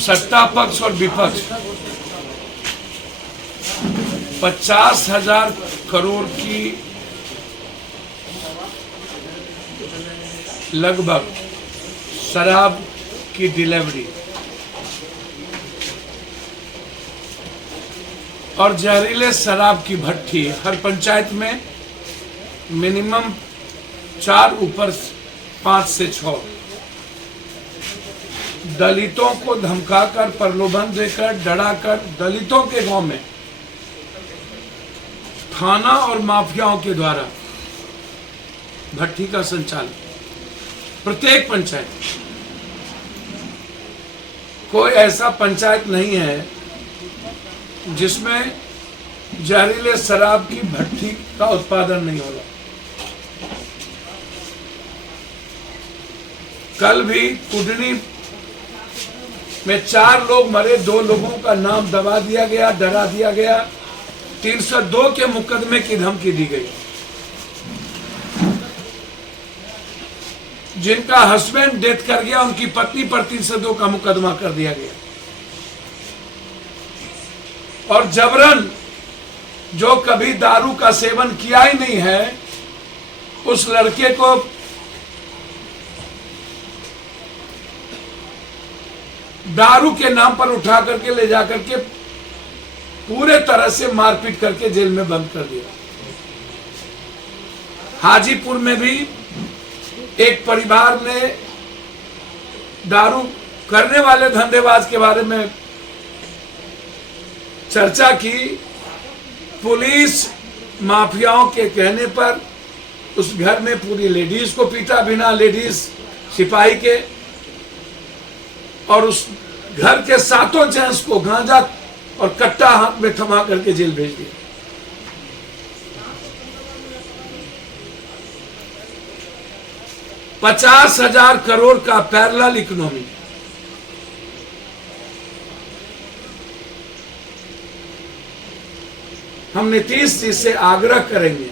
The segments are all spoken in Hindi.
सत्ता पक्ष और विपक्ष 50,000 करोड़ की लगभग शराब की डिलीवरी और जहरीले शराब की भट्टी हर पंचायत में मिनिमम 4 ऊपर 5 से 6 दलितों को धमकाकर प्रलोभन देकर डराकर दलितों के गांव में थाना और माफियाओं के द्वारा भट्टी का संचालन प्रत्येक पंचायत। कोई ऐसा पंचायत नहीं है जिसमें जहरीले शराब की भट्टी का उत्पादन नहीं हो रहा। कल भी कुडनी में 4 लोग मरे, 2 लोगों का नाम दबा दिया गया, डरा दिया गया, 302 के मुकदमे की धमकी दी गई। जिनका हस्बैंड डेथ कर गया उनकी पत्नी पर 302 का मुकदमा कर दिया गया। और जबरन जो कभी दारू का सेवन किया ही नहीं है उस लड़के को दारू के नाम पर उठा करके ले जाकर के पूरे तरह से मारपीट करके जेल में बंद कर दिया। हाजीपुर में भी एक परिवार ने दारू करने वाले धंधेबाज के बारे में चर्चा की। पुलिस माफियाओं के कहने पर उस घर में पूरी लेडीज को पीटा, बिना लेडीज सिपाही के, और उस घर के 7 जेंट्स को गांजा और कट्टा हाथ में थमा करके जेल भेज दिया। ₹50,000 करोड़ का पैरेलल इकोनॉमी। हम नीतीश जी से आग्रह करेंगे,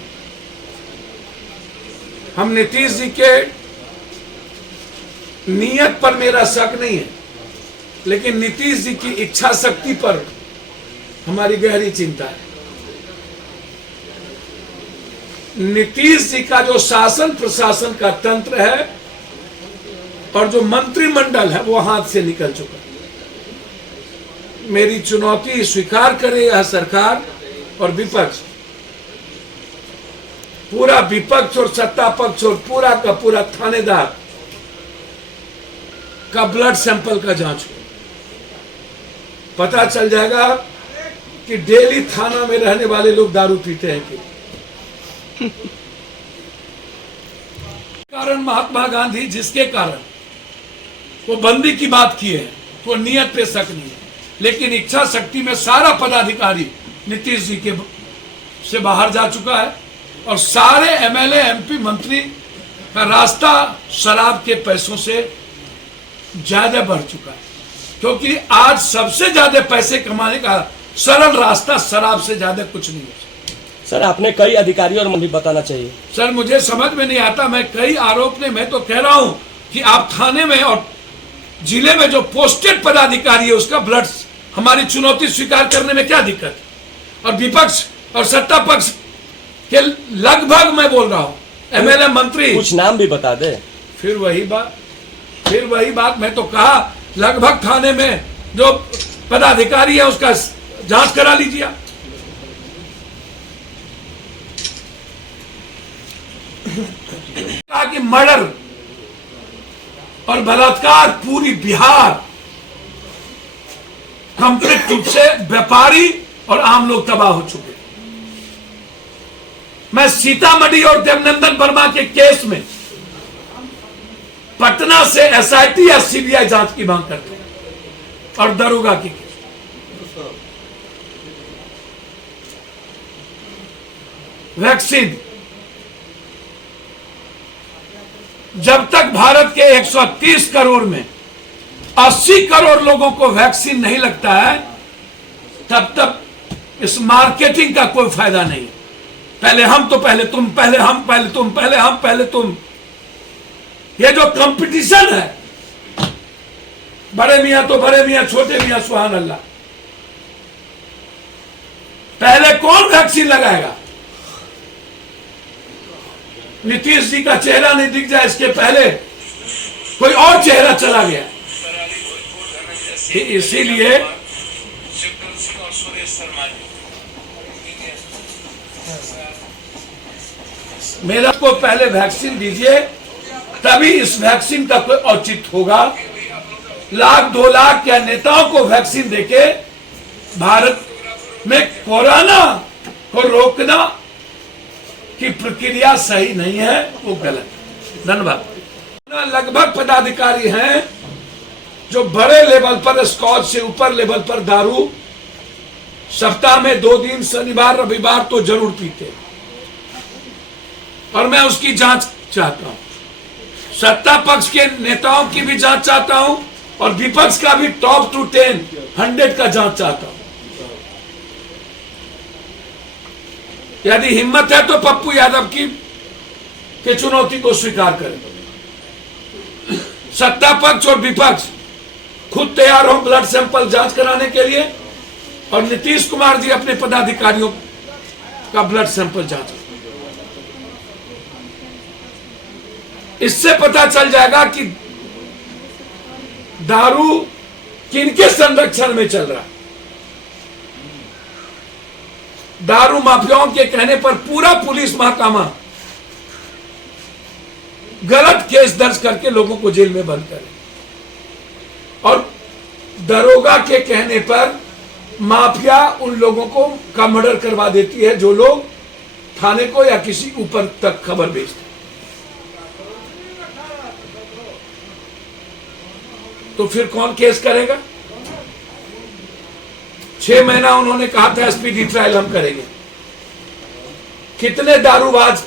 हम नीतीश जी के नियत पर मेरा शक नहीं है, लेकिन नीतीश जी की इच्छा शक्ति पर हमारी गहरी चिंता है। नीतीश जी का जो शासन प्रशासन का तंत्र है और जो मंत्रिमंडल है वो हाथ से निकल चुका है। मेरी चुनौती स्वीकार करे यह सरकार और विपक्ष, पूरा विपक्ष और सत्ता पक्ष और पूरा का पूरा थानेदार का ब्लड सैंपल का जांच हो। पता चल जाएगा कि डेली थाना में रहने वाले लोग दारू पीते हैं कि कारण महात्मा गांधी जिसके कारण वो बंदी की बात किए हैं तो नियत पे शक नहीं है, लेकिन इच्छा शक्ति में सारा पदाधिकारी नीतीश जी के से बाहर जा चुका है और सारे एमएलए एमपी मंत्री का रास्ता शराब के पैसों से ज्यादा बढ़ चुका है, क्योंकि आज सबसे ज्यादा पैसे कमाने का सरल रास्ता शराब से ज्यादा कुछ नहीं है। सर आपने कई अधिकारियों और मुझे बताना चाहिए। सर मुझे समझ में नहीं आता, मैं कई आरोप ने, मैं तो कह रहा हूं कि आप थाने में और जिले में जो पोस्टेड पदाधिकारी है उसका ब्लड, हमारी चुनौती स्वीकार करने में क्या दिक्कत है? और विपक्ष और सत्ता पक्ष के लगभग मैं बोल रहा हूं एमएलए मंत्री, कुछ नाम भी बता दे। फिर वही बात मैं तो कहा, लगभग थाने में जो पदाधिकारी है उसका जांच करा लीजिए। कहा कि मर्डर और बलात्कार पूरी बिहार कंप्लीट रूप से व्यापारी और आम लोग तबाह हो चुके। मैं सीतामढ़ी और देवनंदन वर्मा के केस में पटना से एसआईटी या सीबीआई जांच की मांग करते हैं और दरोगा की केस। वैक्सीन, जब तक भारत के 130 करोड़ में 80 करोड़ लोगों को वैक्सीन नहीं लगता है तब तक इस मार्केटिंग का कोई फायदा नहीं। पहले हम तो पहले तुम, पहले हम, पहले तुम, पहले हम, पहले तुम, ये जो कंपटीशन है बड़े मियां तो बड़े मियां, छोटे मियां सुभान अल्लाह। पहले कौन वैक्सीन लगाएगा? नीतीश जी का चेहरा नहीं दिख जाए इसके पहले कोई और चेहरा चला गया। इसीलिए मेरा को पहले वैक्सीन दीजिए, तभी इस वैक्सीन का कोई औचित्य होगा। लाख 2 लाख या नेताओं को वैक्सीन देके भारत में कोरोना को रोकना की प्रक्रिया सही नहीं है, वो गलत है। धन्यवाद। लगभग पदाधिकारी हैं जो बड़े लेवल पर स्कॉच से ऊपर लेवल पर दारू सप्ताह में 2 दिन शनिवार रविवार तो जरूर पीते, और मैं उसकी जांच चाहता हूं। सत्ता पक्ष के नेताओं की भी जांच चाहता हूं और विपक्ष का भी टॉप टू 10, 100 का जांच चाहता हूं। यदि हिम्मत है तो पप्पू यादव की चुनौती को स्वीकार करें। सत्ता पक्ष और विपक्ष खुद तैयार हो ब्लड सैंपल जांच कराने के लिए, और नीतीश कुमार जी अपने पदाधिकारियों का ब्लड सैंपल जांच। इससे पता चल जाएगा कि दारू किनके संरक्षण में चल रहा है। दारू माफियाओं के कहने पर पूरा पुलिस महकमा गलत केस दर्ज करके लोगों को जेल में बंद करे, और दरोगा के कहने पर माफिया उन लोगों को का मर्डर करवा देती है जो लोग थाने को या किसी ऊपर तक खबर भेजते। तो फिर कौन केस करेगा? 6 महीना उन्होंने कहा था स्पीडी ट्रायल हम करेंगे। कितने दारूबाज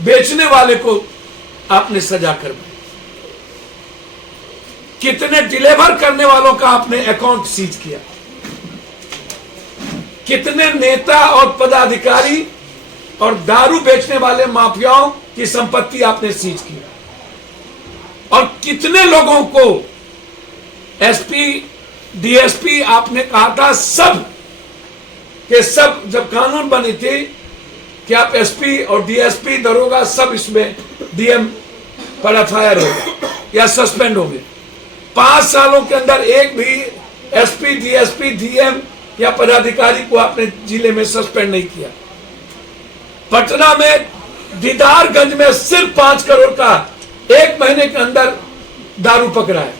बेचने वाले को आपने सजा करवाई, कितने डिलीवर करने वालों का आपने अकाउंट सीज किया, कितने नेता और पदाधिकारी और दारू बेचने वाले माफियाओं की संपत्ति आपने सीज की, और कितने लोगों को एसपी डीएसपी आपने कहा था सब के सब, जब कानून बनी थी कि आप एसपी और डीएसपी दरोगा सब इसमें डीएम पर एफआईआर हो या सस्पेंड हो गए। 5 सालों के अंदर एक भी एसपी डीएसपी डीएम या पदाधिकारी को आपने जिले में सस्पेंड नहीं किया। पटना में दीदारगंज में सिर्फ 5 करोड़ का 1 महीने के अंदर दारू पकड़ा है,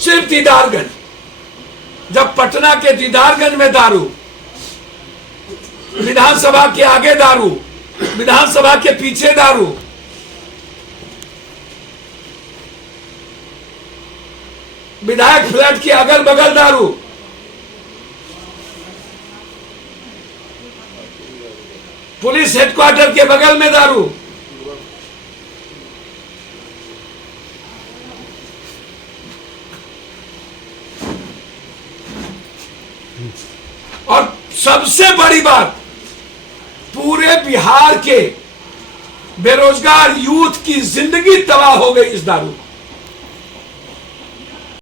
सिर्फ दीदारगंज। जब पटना के दीदारगंज में दारू, विधानसभा के आगे दारू, विधानसभा के पीछे दारू, विधायक फ्लैट के अगल बगल दारू, पुलिस हेडक्वार्टर के बगल में दारू, और सबसे बड़ी बात, पूरे बिहार के बेरोजगार यूथ की जिंदगी तबाह हो गई इस दारू।